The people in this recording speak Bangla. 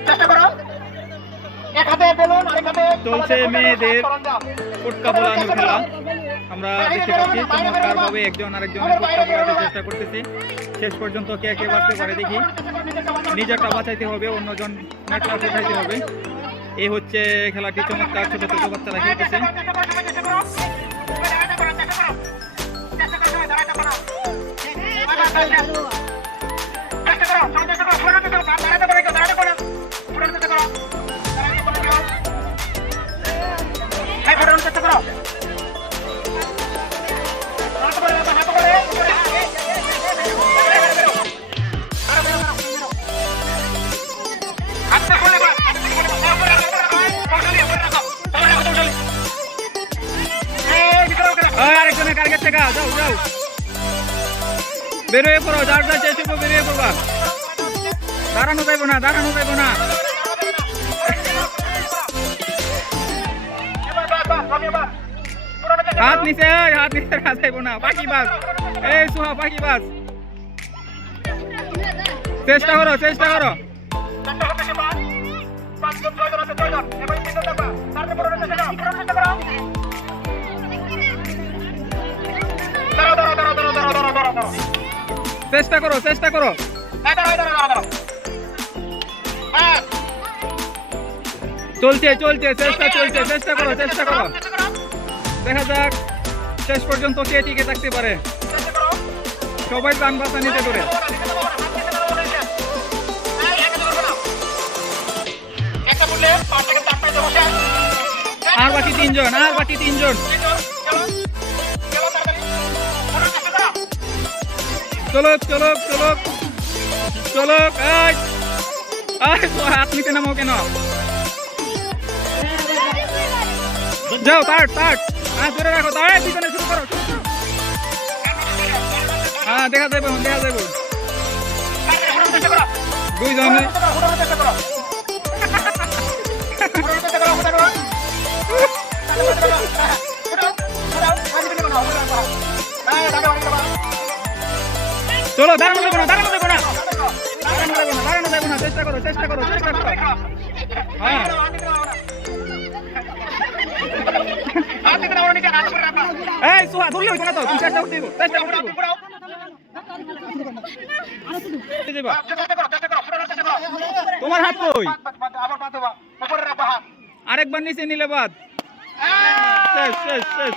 চেষ্টা করো এক হাতে বেলুন আরেক হাতে চলছে মেয়েদের পটকা বোলানোর খেলা আমরা দেখতে পাচ্ছি চমৎকার ভাবে একজন আরেকজনের পটকা বোলাতে চেষ্টা করতেছি শেষ পর্যন্ত কে কে বাঁচতে পারে দেখি নিজেরটা বাঁচাইতে হবে অন্যজন নেটটা উঠাইতে হবে এই হচ্ছে খেলাটি চমৎকার ছোট ছোট বাচ্চারা খেলতেছে ওই, থেকে যাও যাও। বেরোয় পড়ো, যার যা চেয়েছিল বেরিয়ে পড়বা। দাঁড়ানো যাইব না, দাঁড়ানো যাইব না। হাত নিচে হাত নিচে রাখা যাইব না, পাখি বাস। এই, সুহা, পাখি বাস। চেষ্টা করো চেষ্টা করো। চেষ্টা করো চেষ্টা করো। চলছে চলছে, চেষ্টা চলছে, চেষ্টা করো চেষ্টা করো। দেখা যাক, শেষ পর্যন্ত কে টিকে থাকতে পারে। সবাই প্রাণ বাঁচা নিতে করে আর বাকি তিনজন, আর বাকি তিনজন। চলো চলক চলক। চলক এই, হাত নিতে নামো কেন? যাও তার তার হ্যাঁ ধরে রাখো। তার পিছনে শুরু করো। হ্যাঁ দেখা যাবে দেখা যাবে। দুইজনে। চলো, দাঁড়ানো দেবো না, দাঁড়ানো দেবো না। দাঁড়ানো না দাঁড়ানো না, চেষ্টা করো চেষ্টা করো চেষ্টা করো। হ্যাঁ। না তো তোমার হাত কই? আরেকবার নিচে নিলে বাদ। শেষ শেষ শেষ।